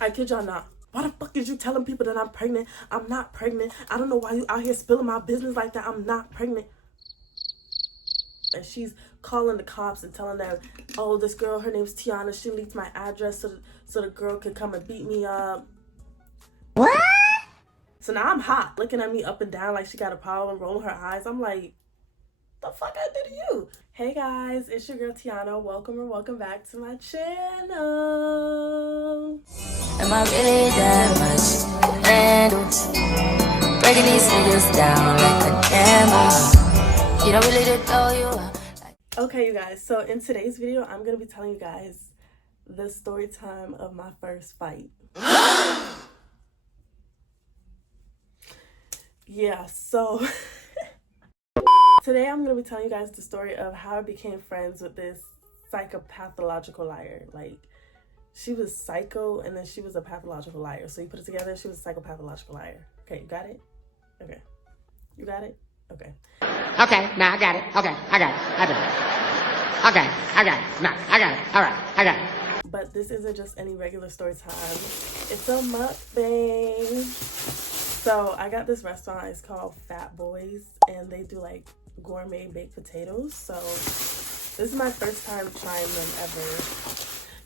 I kid y'all not. Why the fuck is you telling people that I'm pregnant? I'm not pregnant. I don't know why you out here spilling my business like that. I'm not pregnant. And she's calling the cops and telling them, oh, this girl, her name's Tiana. She leaked my address so the girl could come and beat me up. What? So now I'm hot, looking at me up and down like she got a problem, rolling her eyes. I'm like, the fuck I did to you? Hey guys, it's your girl Tiana. Welcome back to my channel. Am I really that much? And breaking these niggas down like a camera. You don't really know you. Okay, you guys. So in today's video, I'm gonna be telling you guys the story time of my first fight. Yeah. So today I'm gonna be telling you guys the story of how I became friends with this psychopathological liar. Like, she was psycho and then she was a pathological liar. So you put it together, she was a psychopathological liar. Okay, you got it? Okay. You got it? Okay. Okay, now I got it. Okay, I got it. I got it. Okay, I got it. No, I got it. All right, I got it. But this isn't just any regular story time. It's a mukbang. So I got this restaurant. It's called Fat Boys, and they do like gourmet baked potatoes. So this is my first time trying them ever.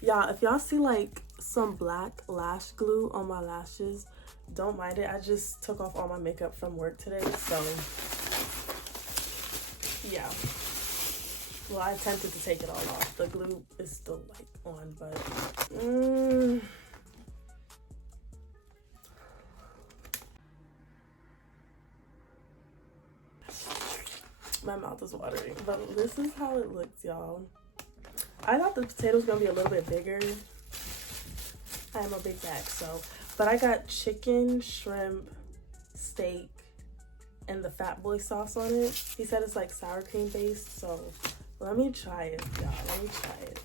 Y'all, if y'all see like some black lash glue on my lashes, don't mind it. I just took off all my makeup from work today, so yeah. Well, I attempted to take it all off. The glue is still like on, but my mouth is watering. But this is how it looks, y'all. I thought the potatoes gonna be a little bit bigger. I am a big bag, so. But I got chicken, shrimp, steak, and the Fat Boy sauce on it. He said it's like sour cream based, so let me try it, y'all. Let me try it.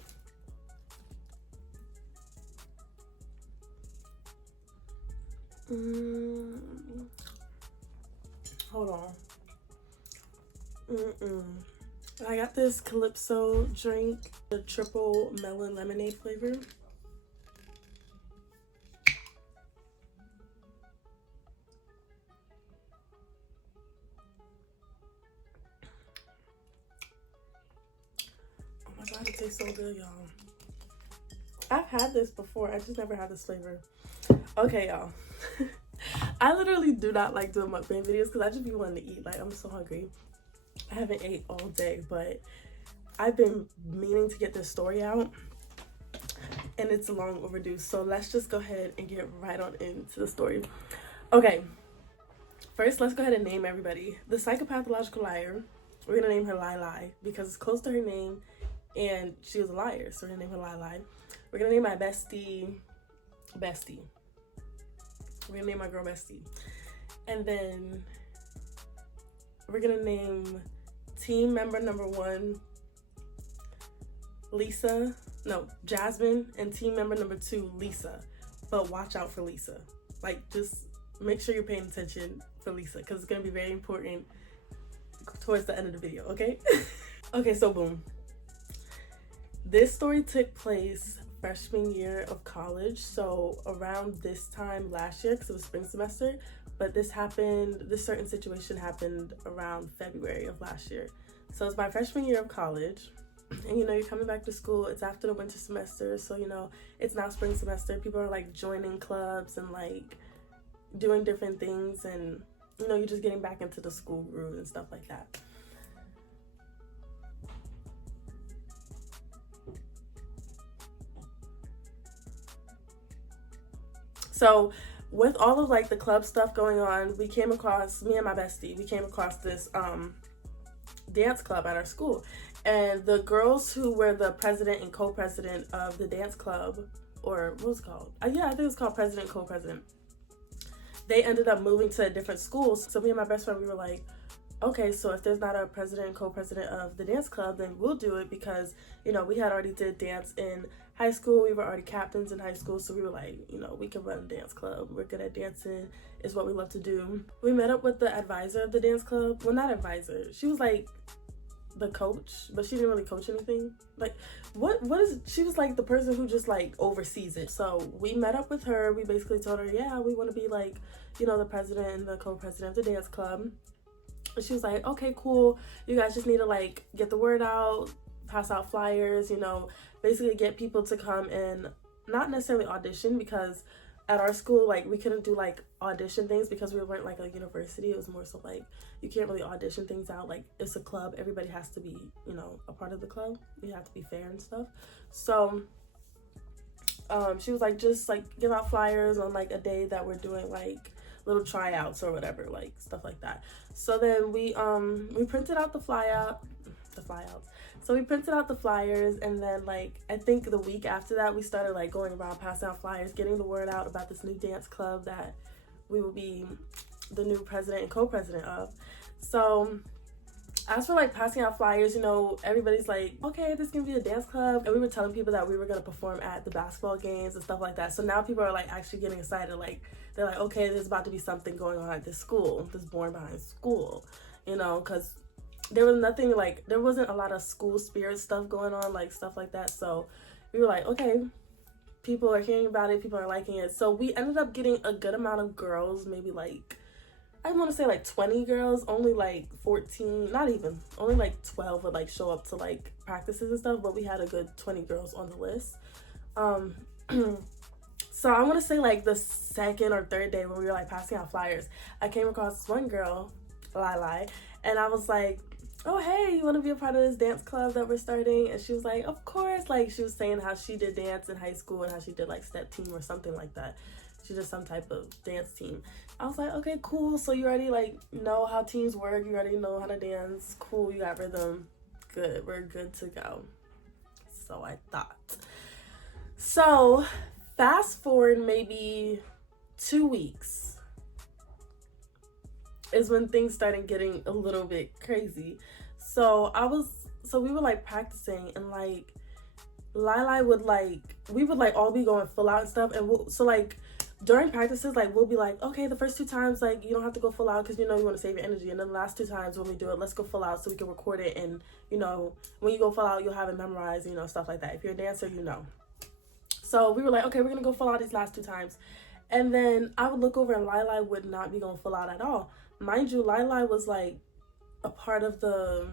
Hold on. I got this Calypso drink, the triple melon lemonade flavor. Oh my god, it tastes so good, y'all. I've had this before. I just never had this flavor. Okay, y'all. I literally do not like doing mukbang videos because I just be wanting to eat. Like, I'm so hungry. I haven't ate all day, but I've been meaning to get this story out, and it's long overdue. So let's just go ahead and get right on into the story. Okay, first let's go ahead and name everybody. The psychopathological liar, we're gonna name her Lai because it's close to her name, and she was a liar, so we're gonna name her Lai. We're gonna name my bestie. We're gonna name my girl Bestie. And then we're gonna name team member number 1 Jasmine, and team member number 2 Lisa. But watch out for Lisa. Like, just make sure you're paying attention for Lisa because it's gonna be very important towards the end of the video, okay? Okay, so boom. This story took place freshman year of college, so around this time last year because it was spring semester, but this certain situation happened around February of last year. So it's my freshman year of college, and you're coming back to school. It's after the winter semester, so it's now spring semester. People are like joining clubs and like doing different things, and you're just getting back into the school groove and stuff like that. So with all of like the club stuff going on, me and my bestie, we came across this dance club at our school. And the girls who were the president and co-president of the dance club, or what was it called? Yeah, I think it was called president and co-president. They ended up moving to different schools. So me and my best friend, we were like, okay, so if there's not a president and co-president of the dance club, then we'll do it because, we had already did dance in high school. We were already captains in high school. So we were like, we can run a dance club. We're good at dancing. It's what we love to do. We met up with the advisor of the dance club. Well, not advisor. She was like the coach, but she didn't really coach anything. Like, what is, she was like the person who just like oversees it. So we met up with her. We basically told her, yeah, we want to be like, you know, the president and the co-president of the dance club. And she was like, okay, cool. You guys just need to like get the word out, pass out flyers, you know, basically get people to come and not necessarily audition, because at our school, like, we couldn't do like audition things because we weren't like a university. It was more so like you can't really audition things out. Like, it's a club, everybody has to be, you know, a part of the club. You have to be fair and stuff. So she was like, just like give out flyers on like a day that we're doing like little tryouts or whatever, like stuff like that. So then we printed out the flyouts. So we printed out the flyers, and then like I think the week after that we started like going around passing out flyers, getting the word out about this new dance club that we will be the new president and co-president of. So as for like passing out flyers, you know, everybody's like, okay, this can be a dance club, and we were telling people that we were going to perform at the basketball games and stuff like that. So now people are like actually getting excited. Like, they're like, okay, there's about to be something going on at this school, this Born Behind school, you know, because there was nothing, like, there wasn't a lot of school spirit stuff going on, like stuff like that. So we were like, okay, people are hearing about it, people are liking it. So we ended up getting a good amount of girls, maybe like, I want to say like 20 girls, only like 14, not even, only like 12 would like show up to like practices and stuff, but we had a good 20 girls on the list. So I want to say like the second or third day when we were like passing out flyers, I came across this one girl, Lila, and I was like, oh, hey, you want to be a part of this dance club that we're starting? And she was like, of course. Like, she was saying how she did dance in high school and how she did like step team or something like that. She did some type of dance team. I was like, okay, cool. So you already like know how teams work. You already know how to dance. Cool. You got rhythm. Good. We're good to go. So I thought. So fast forward maybe 2 weeks is when things started getting a little bit crazy. So we were like practicing, and like Lila would like, we would like all be going full out and stuff. And so like during practices, like we'll be like, okay, the first 2 times, like you don't have to go full out because you know you want to save your energy. And then the last 2 times when we do it, let's go full out so we can record it. And you know, when you go full out, you'll have it memorized, you know, stuff like that. If you're a dancer, you know. So we were like, okay, we're gonna go full out these last 2 times. And then I would look over and Lila would not be going full out at all. Mind you, Lila was like a part of the,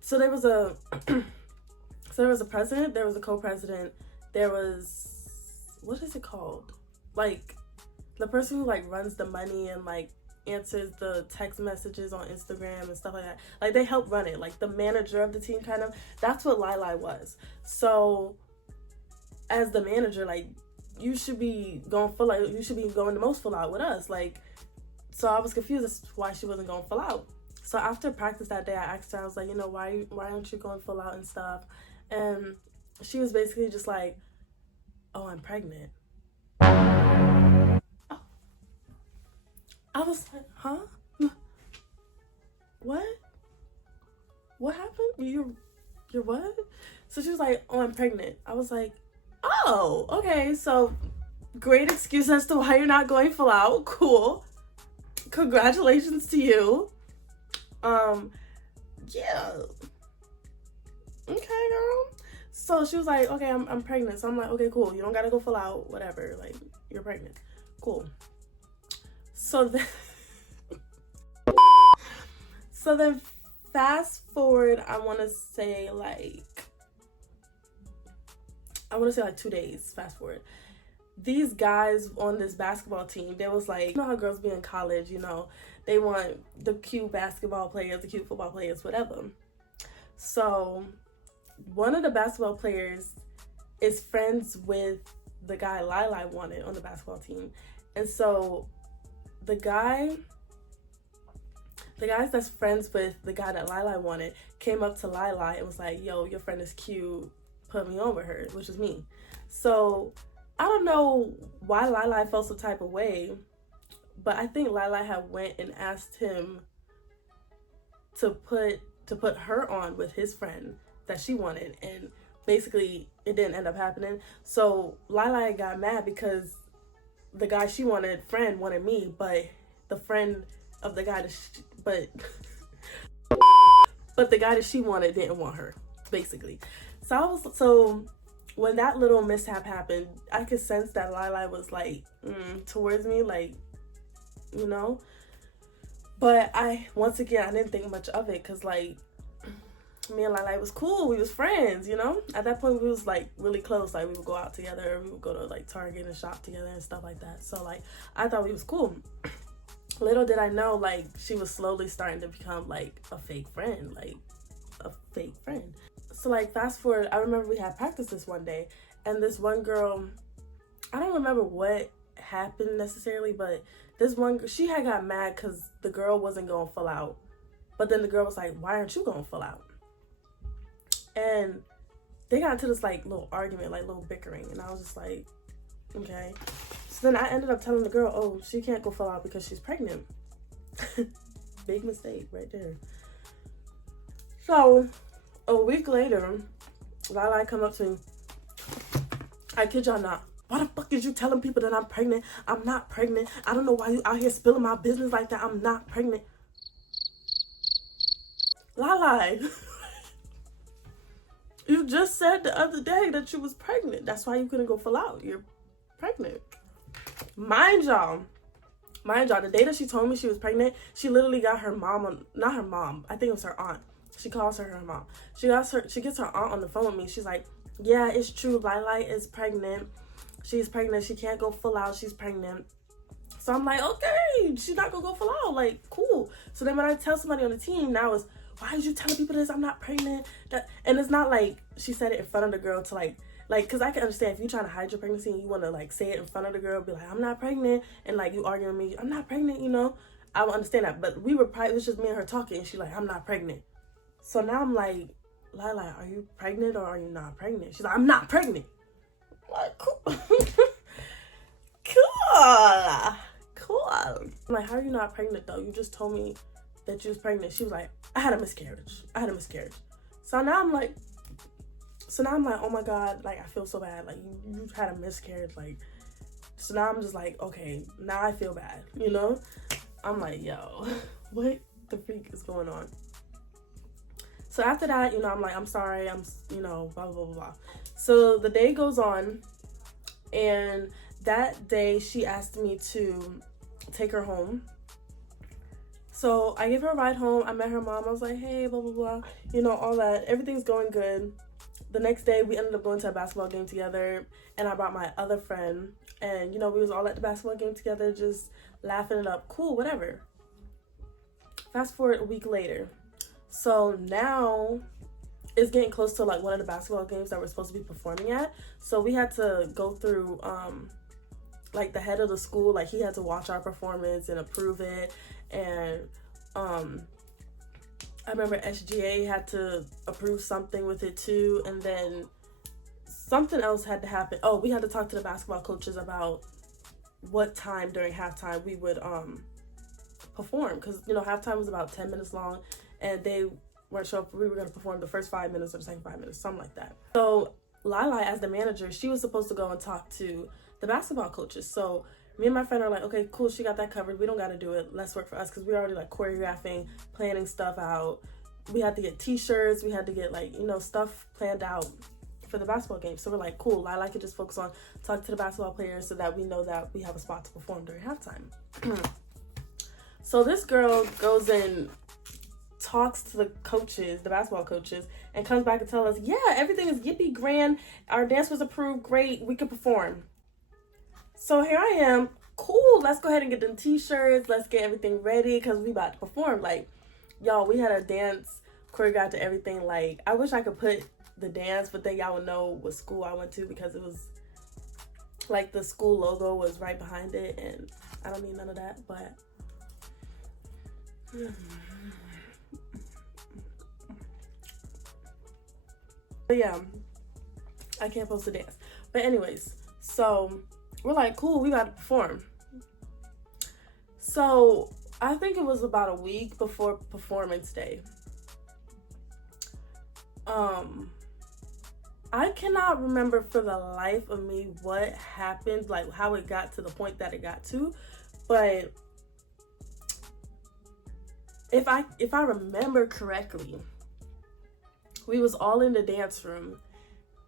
so there was a president, there was a co-president, there was, what is it called? Like the person who like runs the money and like answers the text messages on Instagram and stuff like that. Like they help run it, like the manager of the team kind of. That's what Lila was. So as the manager, like you should be going full out, you should be going the most full out with us. Like, so I was confused as to why she wasn't going full out. So after practice that day, I asked her, I was like, you know, why aren't you going full out and stuff? And she was basically just like, oh, I'm pregnant. Oh. I was like, huh? What happened? You're what? So she was like, oh, I'm pregnant. I was like, oh, okay. So great excuse as to why you're not going full out. Cool. Congratulations to you. Yeah. Okay, girl. So she was like, okay, I'm pregnant. So I'm like, okay, cool. You don't gotta go full out, whatever. Like, you're pregnant. Cool. So then fast forward, I want to say like 2 days, fast forward. These guys on this basketball team, they was like, you know how girls be in college, you know, they want the cute basketball players, the cute football players, whatever. So one of the basketball players is friends with the guy Lila wanted on the basketball team. And so the guys that's friends with the guy that Lila wanted came up to Lila and was like, yo, your friend is cute, put me on with her, which is me. So I don't know why Lila felt some type of way, but I think Lila had went and asked him to put her on with his friend that she wanted, and basically it didn't end up happening. So Lila got mad because the guy she wanted, friend, wanted me, but the friend of the guy but the guy that she wanted didn't want her, basically. So when that little mishap happened, I could sense that Lila was like towards me, like, you know. But once again, I didn't think much of it, because like me and Lila was cool. We was friends, you know. At that point, we was like really close. Like we would go out together. We would go to like Target and shop together and stuff like that. So like I thought we was cool. Little did I know, like she was slowly starting to become like a fake friend, like a fake friend. So like fast forward, I remember we had practice this one day, and this one girl, I don't remember what happened necessarily, but this one, she had got mad because the girl wasn't going full out. But then the girl was like, why aren't you going full out? And they got into this like little argument, like little bickering, and I was just like, okay. So then I ended up telling the girl, oh, she can't go full out because she's pregnant. Big mistake right there. So a week later, Lila come up to me. I kid y'all not. Why the fuck is you telling people that I'm pregnant? I'm not pregnant. I don't know why you out here spilling my business like that. I'm not pregnant. Lila, you just said the other day that you was pregnant. That's why you couldn't go full out. You're pregnant. Mind y'all, the day that she told me she was pregnant, she literally got her mom on, not her mom, I think it was her aunt. She calls her mom. She gets her aunt on the phone with me. She's like, yeah, it's true. Lila is pregnant. She's pregnant. She can't go full out. She's pregnant. So I'm like, okay, she's not gonna go full out. Like, cool. So then when I tell somebody on the team, now it's, why did you telling people this? I'm not pregnant. And it's not like she said it in front of the girl to like, because I can understand if you're trying to hide your pregnancy and you want to like say it in front of the girl, be like, I'm not pregnant, and like you arguing with me, I'm not pregnant, you know, I would understand that. But it was just me and her talking, and she's like, I'm not pregnant. So now I'm like, Lila, are you pregnant or are you not pregnant? She's like, I'm not pregnant. I'm like, cool. Cool. I'm like, how are you not pregnant though? You just told me that you was pregnant. She was like, I had a miscarriage. So now I'm like, oh my God, like I feel so bad. Like you had a miscarriage. Like, so now I'm just like, okay, now I feel bad, you know? I'm like, yo, what the freak is going on? So after that, you know, I'm like, I'm sorry, you know, blah, blah, blah, blah. So the day goes on, and that day she asked me to take her home. So I gave her a ride home. I met her mom. I was like, hey, blah, blah, blah. You know, all that. Everything's going good. The next day, we ended up going to a basketball game together, and I brought my other friend. And, you know, we was all at the basketball game together, just laughing it up. Cool, whatever. Fast forward a week later. So now it's getting close to like one of the basketball games that we're supposed to be performing at. So we had to go through like the head of the school, like he had to watch our performance and approve it. And I remember SGA had to approve something with it too. And then something else had to happen. Oh, we had to talk to the basketball coaches about what time during halftime we would perform, because you know halftime was about 10 minutes long, and they weren't sure if we were going to perform the first 5 minutes or the second 5 minutes, something like that. So Lila, as the manager, she was supposed to go and talk to the basketball coaches. So me and my friend are like, okay, cool, she got that covered. We don't got to do it. Let's work for us, because we're already like choreographing, planning stuff out. We had to get t-shirts. We had to get like, you know, stuff planned out for the basketball game. So we're like, cool, Lila can just focus on talking to the basketball players so that we know that we have a spot to perform during halftime. So this girl goes and talks to the coaches, the basketball coaches, and comes back and tells us, yeah, everything is yippee grand. Our dance was approved. Great. We can perform. So here I am. Cool. Let's go ahead and get them t-shirts. Let's get everything ready because we about to perform. Like, y'all, we had a dance choreographed to everything. Like, I wish I could put the dance, but then y'all would know what school I went to, because it was like the school logo was right behind it, and I don't need none of that, but but yeah, I can't post a dance. But anyways, so we're like, cool, we got to perform. So I think it was about a week before performance day. I cannot remember for the life of me what happened, like how it got to the point that it got to, but if I remember correctly, we was all in the dance room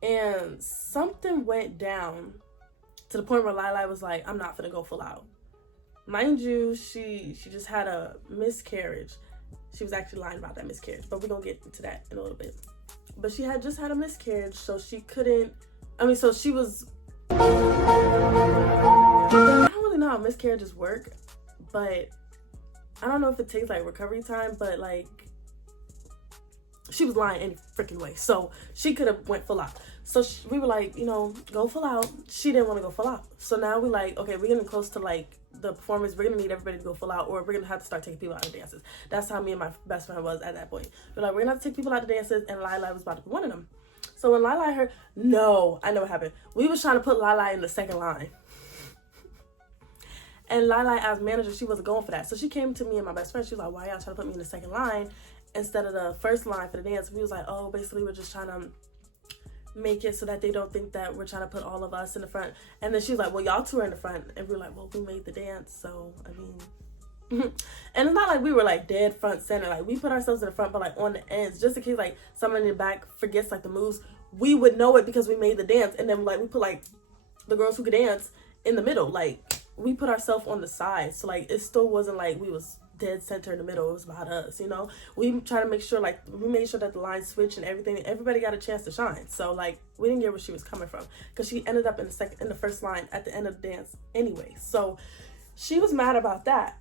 and something went down to the point where Lila was like, I'm not gonna go full out. Mind you, she just had a miscarriage. She was actually lying about that miscarriage, but we're gonna get into that in a little bit. But she had just had a miscarriage, so she couldn't, so she was, I don't really know how miscarriages work, but I don't know if it takes like recovery time, but like, she was lying any freaking way. So she could have went full out. So we were like, go full out. She didn't want to go full out. So now we like, okay, we're getting close to like the performance. We're going to need everybody to go full out, or we're going to have to start taking people out of dances. That's how me and my best friend was at that point. We're like, we're going to have to take people out of dances, and Lila was about to be one of them. So when Lila heard, no, I know what happened. We was trying to put Lila in the second line. And Lila, as manager, she wasn't going for that. So she came to me and my best friend. She was like, why y'all trying to put me in the second line instead of the first line for the dance? We was like, oh, basically we're just trying to make it so that they don't think that we're trying to put all of us in the front. And then she was like, well, y'all two are in the front. And we were like, well, we made the dance, so and it's not like we were like dead front center. Like, we put ourselves in the front, but like on the ends, just in case like someone in the back forgets like the moves, we would know it because we made the dance. And then like we put like the girls who could dance in the middle. Like, we put ourselves on the side, so like it still wasn't like we was dead center in the middle. It was about us, we try to make sure, like, we made sure that the lines switched and everything, everybody got a chance to shine. So like, we didn't get where she was coming from, because she ended up in the first line at the end of the dance anyway. So she was mad about that.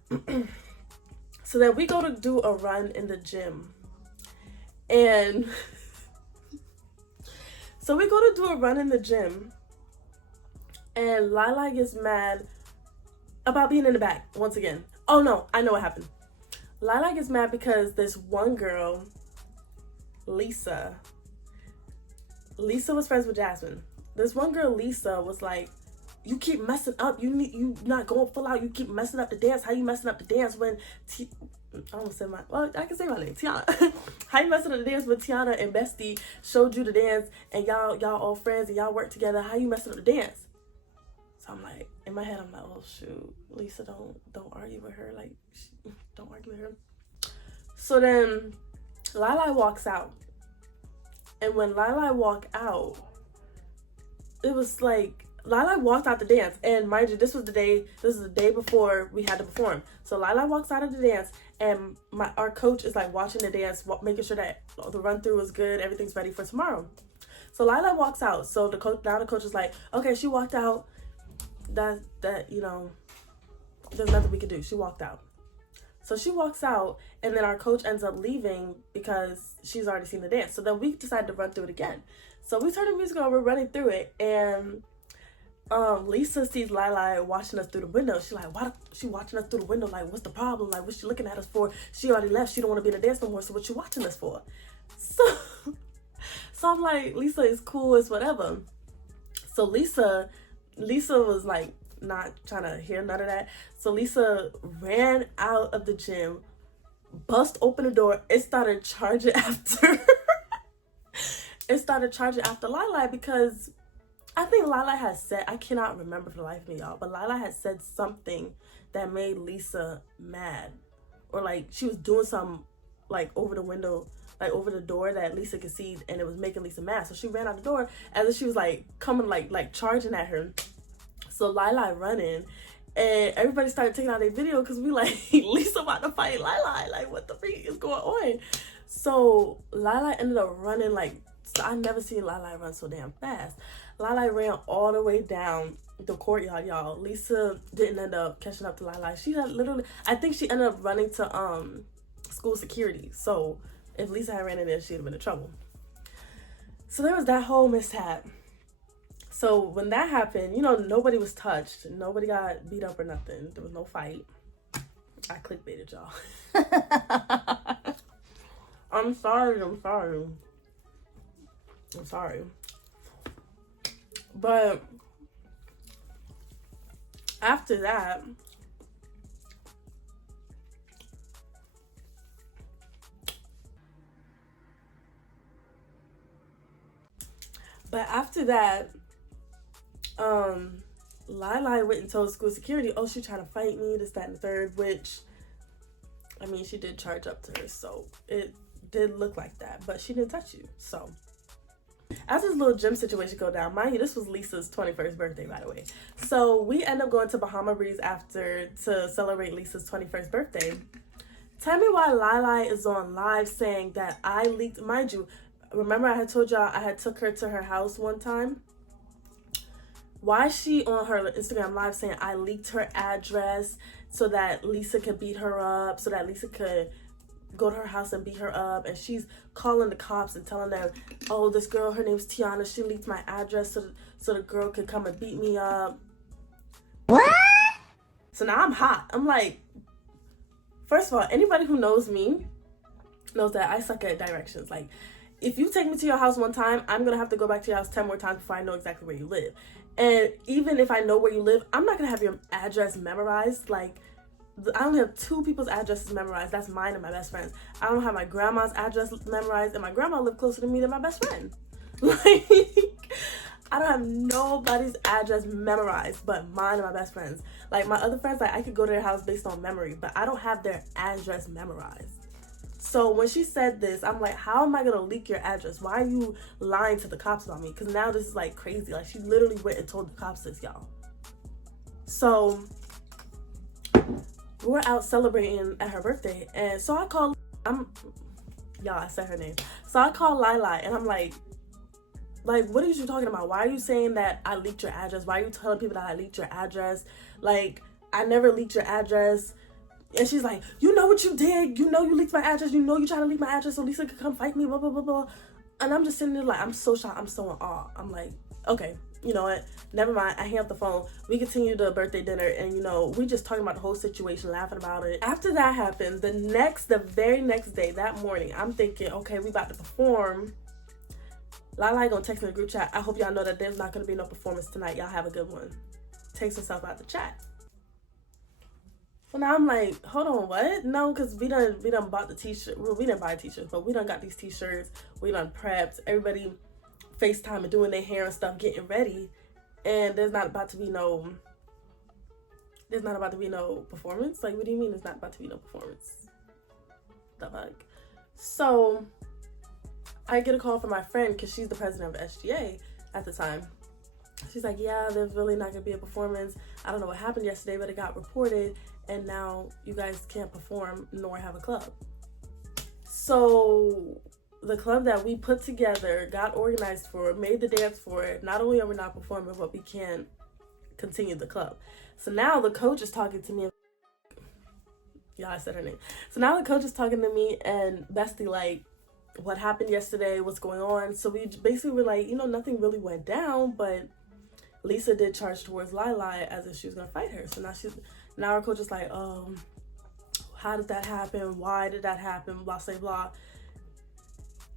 So then we go to do a run in the gym, and so we go to do a run in the gym, and Lila gets mad about being in the back once again. Oh no, I know what happened. Lila gets mad because this one girl, Lisa was friends with Jasmine. This one girl, Lisa, was like, you keep messing up. You not going full out. You keep messing up the dance. How you messing up the dance when I almost said I can say my name, Tiana. How you messing up the dance when Tiana and Bestie showed you the dance and y'all all friends and y'all work together? How you messing up the dance? So I'm like, in my head, I'm like, oh shoot, Lisa, don't argue with her. Like, don't argue with her. So then Lila walks out. And when Lila walked out, it was like, Lila walked out the dance. And mind you, this is the day before we had to perform. So Lila walks out of the dance, and our coach is like watching the dance, making sure that the run through is good, everything's ready for tomorrow. So Lila walks out. So the coach is like, okay, she walked out. That there's nothing we can do. She walked out. So she walks out, and then our coach ends up leaving because she's already seen the dance. So then we decide to run through it again. So we turn the music on, we're running through it, and Lisa sees Lila watching us through the window. She's like, why she watching us through the window? Like, what's the problem? Like, what's she looking at us for? She already left. She don't want to be in the dance no more, so what you watching us for? So I'm like, Lisa is cool, it's whatever. So Lisa was like not trying to hear none of that. So Lisa ran out of the gym, bust open the door, it started charging after Lila, because I think Lila had said, I cannot remember for the life of me, y'all, but Lila had said something that made Lisa mad, or like she was doing something like over the window, like over the door that Lisa could see, and it was making Lisa mad. So she ran out the door as if she was like coming like charging at her. So Lila running, and everybody started taking out their video because we like, Lisa about to fight Lila. Like, what the freak is going on? So Lila ended up running like, I never seen Lila run so damn fast. Lila ran all the way down the courtyard, y'all. Lisa didn't end up catching up to Lila. She had literally, I think she ended up running to school security. So if Lisa had ran in there, she'd have been in trouble. So there was that whole mishap. So when that happened, nobody was touched. Nobody got beat up or nothing. There was no fight. I clickbaited y'all. I'm sorry. But after that, Lila went and told school security, oh, she trying to fight me, this, that, and the third, which I mean, she did charge up to her, so it did look like that, but she didn't touch you. So as this little gym situation go down, mind you, this was Lisa's 21st birthday, by the way. So we end up going to Bahama Breeze after to celebrate Lisa's 21st birthday. Tell me why Lila is on live saying that I leaked, mind you, remember I had told y'all I had took her to her house one time? Why is she on her Instagram live saying I leaked her address so that Lisa could beat her up, so that Lisa could go to her house and beat her up, and she's calling the cops and telling them, oh, this girl, her name's Tiana, she leaked my address so the girl could come and beat me up. What? So now I'm hot. I'm like, first of all, anybody who knows me knows that I suck at directions. Like, if you take me to your house one time, I'm gonna have to go back to your house 10 more times before I know exactly where you live. And even if I know where you live, I'm not gonna have your address memorized. Like, I only have 2 people's addresses memorized. That's mine and my best friend's. I don't have my grandma's address memorized, and my grandma lived closer to me than my best friend. Like, I don't have nobody's address memorized but mine and my best friend's. Like, my other friends, like, I could go to their house based on memory, but I don't have their address memorized. So when she said this, I'm like, how am I gonna leak your address? Why are you lying to the cops about me? Because now this is like crazy. Like, she literally went and told the cops this, y'all. So we're out celebrating at her birthday, and so I called, I said her name. So I called Lila, and I'm like, what are you talking about? Why are you saying that I leaked your address? Why are you telling people that I leaked your address? Like, I never leaked your address. And she's like, you know what you did? You know you leaked my address. You know you tried to leak my address so Lisa could come fight me, blah, blah, blah, blah. And I'm just sitting there like, I'm so shocked. I'm so in awe. I'm like, okay, you know what? Never mind. I hang up the phone. We continue the birthday dinner, and, you know, we just talking about the whole situation, laughing about it. After that happened, the very next day, that morning, I'm thinking, okay, we about to perform. Lala gonna text me in the group chat. I hope y'all know that there's not gonna be no performance tonight. Y'all have a good one. Takes herself out the chat. So now I'm like, hold on, what? No, because we done bought the t-shirt. Well, we didn't buy t-shirts, but we done got these t-shirts. We done prepped. Everybody FaceTime and doing their hair and stuff, getting ready. And there's not about to be no performance. Like, what do you mean there's not about to be no performance? The fuck? So I get a call from my friend, because she's the president of SGA at the time. She's like, yeah, there's really not gonna be a performance. I don't know what happened yesterday, but it got reported, and now you guys can't perform nor have a club. So the club that we put together, got organized for, made the dance for it, not only are we not performing, but we can't continue the club. So now the coach is talking to me. Yeah, I said her name. So now the coach is talking to me and Bestie, like, what happened yesterday, what's going on. So we basically were like, you know, nothing really went down, but Lisa did charge towards Lila as if she was gonna fight her. So now our coach is like, how did that happen? Why did that happen? Blah, blah, blah.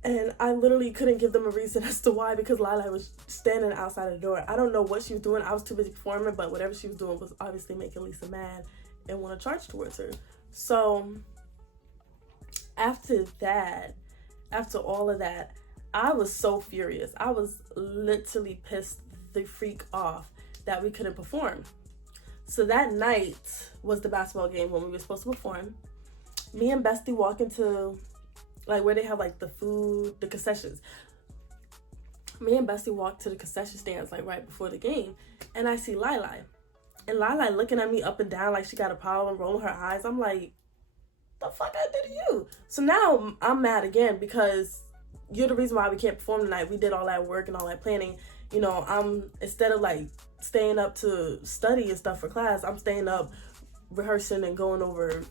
And I literally couldn't give them a reason as to why, because Lila was standing outside the door. I don't know what she was doing. I was too busy performing, but whatever she was doing was obviously making Lisa mad and want to charge towards her. So after all of that, I was so furious. I was literally pissed the freak off that we couldn't perform. So that night was the basketball game when we were supposed to perform. Me and Bestie walk into, like, where they have, like, the food, the concessions. Me and Bestie walked to the concession stands, like, right before the game, and I see Lila. And Lila looking at me up and down like she got a problem, rolling her eyes. I'm like, the fuck I did to you? So now I'm mad again, because you're the reason why we can't perform tonight. We did all that work and all that planning. You know, instead of, like, staying up to study and stuff for class, I'm staying up rehearsing and going over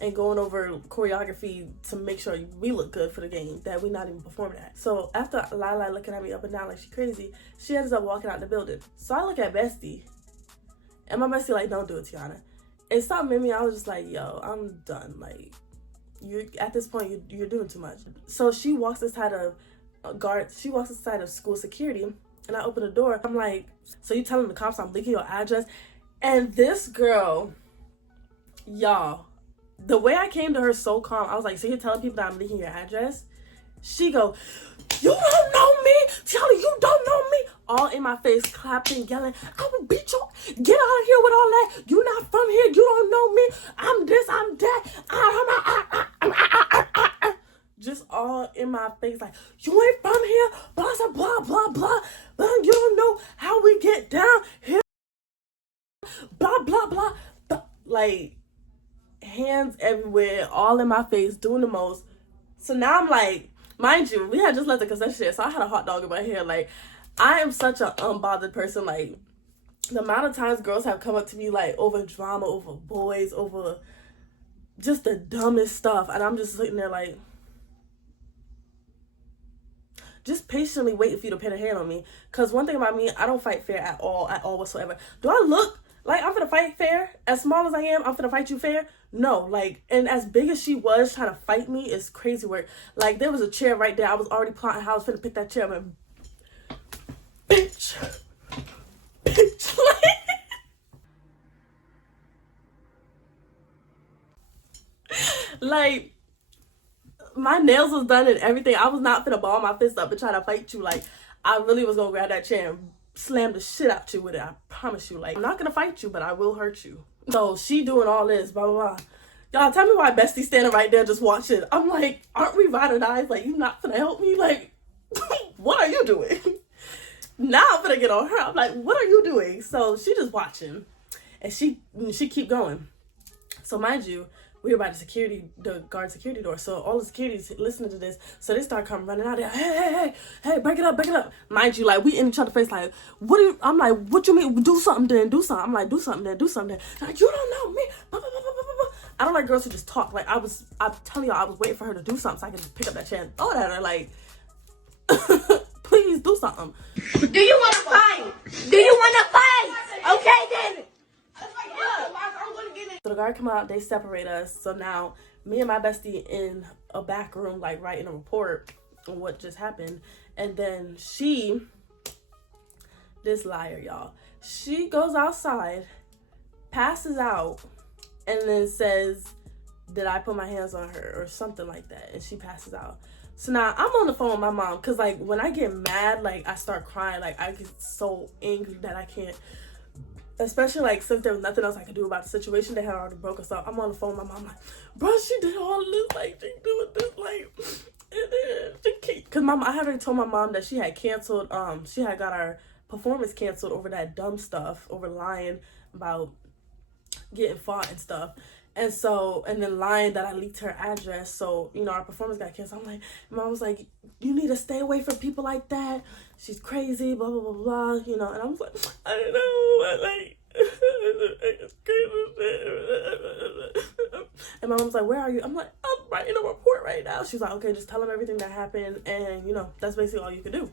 choreography to make sure we look good for the game that we not even performing at. So after Lila looking at me up and down like she crazy, she ends up walking out the building. So I look at Bestie, and my Bestie like, don't do it, Tiana. And something in me, I was just like, yo, I'm done. Like, you're at this point, you're doing too much. So she walks inside of school security, and I open the door. I'm like, so you telling the cops I'm leaking your address? And this girl, y'all, the way I came to her so calm, I was like, so you're telling people that I'm leaking your address? She go, You don't know me. Charlie, you don't know me. All in my face, clapping, yelling, I will beat you. Get out of here with all that. You not from here. You don't know me. I'm this, I'm that. Just all in my face, like, you ain't from here. Blah, blah, blah, blah, blah. You don't know how we get down here. Blah, blah, blah. Like, hands everywhere, all in my face, doing the most. So now I'm like, mind you, we had just left the concession, so I had a hot dog in my hair. Like, I am such an unbothered person. Like, the amount of times girls have come up to me, like, over drama, over boys, over just the dumbest stuff. And I'm just sitting there, like, just patiently waiting for you to put a hand on me. Because one thing about me, I don't fight fair at all whatsoever. Do I look like I'm finna fight fair? As small as I am, I'm finna fight you fair? No, like, and as big as she was trying to fight me, it's crazy work. Like, there was a chair right there. I was already plotting how I was finna pick that chair up and bitch. Like, my nails was done and everything. I was not finna ball my fist up and try to fight you. Like, I really was gonna grab that chair and slam the shit out you with it. I promise you. Like, I'm not gonna fight you, but I will hurt you. So she doing all this, blah, blah, blah. Y'all, tell me why Bestie's standing right there just watching. I'm like, aren't we ride or die? Like, you not finna help me? Like, what are you doing? Now I'm finna get on her. I'm like, what are you doing? So she just watching. And she keep going. So mind you, we were by the guard security door. So all the security's listening to this. So they start coming running out there. Hey, break it up. Mind you, like, we in each other's face, like, I'm like, what you mean? Do something then, do something. I'm like, do something then. Like, you don't know me. I don't like girls who just talk. Like, I'm telling y'all, I was waiting for her to do something so I can just pick up that chair and throw it at her. Like, please do something. Do you want to fight? Okay, then. So the guard come out, they separate us. So now me and my bestie in a back room, like writing a report on what just happened. And then this liar, y'all, she goes outside, passes out, and then says, did I put my hands on her or something like that? And she passes out. So now I'm on the phone with my mom, because like when I get mad, like I start crying. Like I get so angry that I can't. Especially, like, since there was nothing else I could do about the situation, they had already broke us up. I'm on the phone with my mom, like, bro, she did all this, like, she doing this, like, and then she because I had already told my mom that she had canceled, she had got our performance canceled over that dumb stuff, over lying about getting fought and stuff. And so, and then lying that I leaked her address. So, you know, our performance got canceled. I'm like, mom was like, you need to stay away from people like that. She's crazy, blah, blah, blah, blah, you know. And I was like, I don't know, like, it's crazy. And my mom was like, where are you? I'm like, I'm writing a report right now. She's like, okay, just tell them everything that happened. And, you know, that's basically all you can do.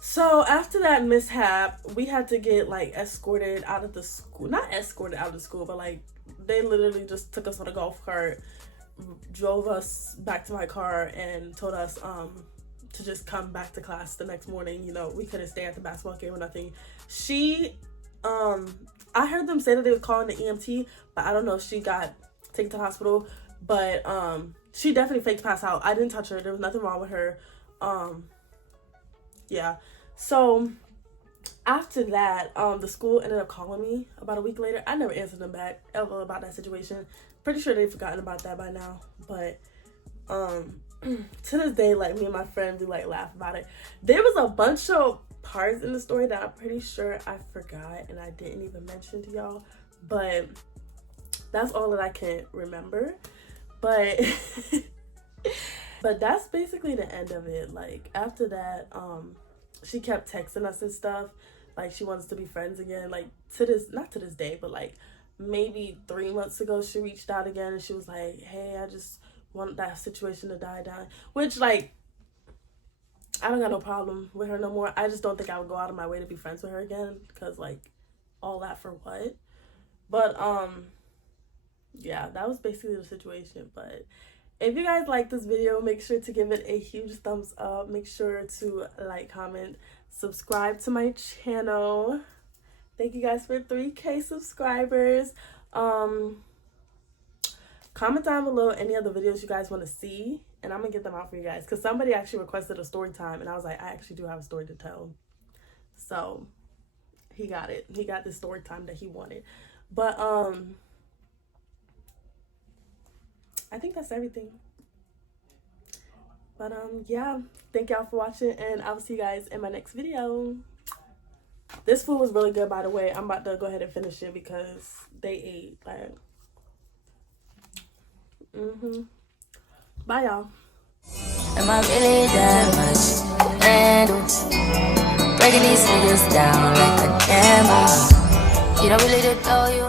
So after that mishap, we had to get like escorted out of the school. Not escorted out of the school, but like they literally just took us on a golf cart, drove us back to my car, and told us to just come back to class the next morning. You know, we couldn't stay at the basketball game or nothing. I heard them say that they were calling the EMT, but I don't know if she got taken to the hospital. But she definitely faked pass out. I didn't touch her. There was nothing wrong with her. Yeah. So after that, the school ended up calling me about a week later. I never answered them back ever about that situation. Pretty sure they've forgotten about that by now. But to this day, like, me and my friends, we like laugh about it. There was a bunch of parts in the story that I'm pretty sure I forgot and I didn't even mention to y'all. But that's all that I can remember. But but that's basically the end of it. Like, after that, she kept texting us and stuff. Like, she wants to be friends again. Like, not to this day, but like maybe 3 months ago, she reached out again and she was like, hey, I just want that situation to die down. Which, like, I don't got no problem with her no more. I just don't think I would go out of my way to be friends with her again. Because, like, all that for what? But, yeah, that was basically the situation. But if you guys like this video, make sure to give it a huge thumbs up. Make sure to like, comment, subscribe to my channel. Thank you guys for 3K subscribers. Comment down below any other videos you guys want to see. and I'm gonna get them out for you guys because somebody actually requested a story time, and I was like, I actually do have a story to tell. So he got it. He got the story time that he wanted. But I think that's everything. But yeah, thank y'all for watching, and I'll see you guys in my next video. This food was really good, by the way. I'm about to go ahead and finish it because they ate like Bye y'all. Am I really that much? And breaking these niggas down like a camera. You don't really know you.